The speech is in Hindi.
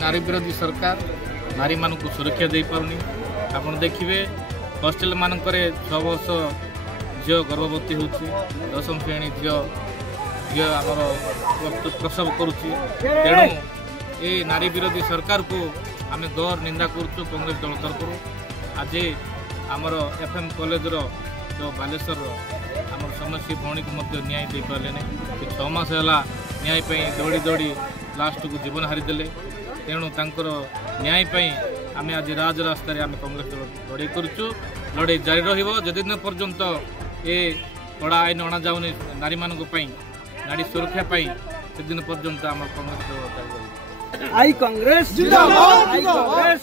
नारी विरोधी सरकार नारी मान को सुरक्षा दे पारुनी। आप देखिए हॉस्टेल मानक 6 वर्ष झील गर्भवती होची 10वीं श्रेणी झील आमर प्रसव करुच्ची। तेणु ये नारी विरोधी सरकार को आम दौर निंदा करुचु कांग्रेस दल तरफ। आज आमर FM कॉलेज जो बालेश्वर आम समस्या भौणी को न्याय दे पारे नहीं। 6 मास है न्याय दौड़ी दौड़ी लास्ट को जीवन हारीदे। तेणु तांकर न्याय आम आज राजरास्ता आम कांग्रेस दल लड़ाई करुचु। लड़ाई जारी रदिन पर्यंत ये कड़ा आईन अणा जाऊनी नारी मान नारी सुरक्षा से दिन पर्यंत आम कांग्रेस दल आई कांग्रेस जिंदाबाद।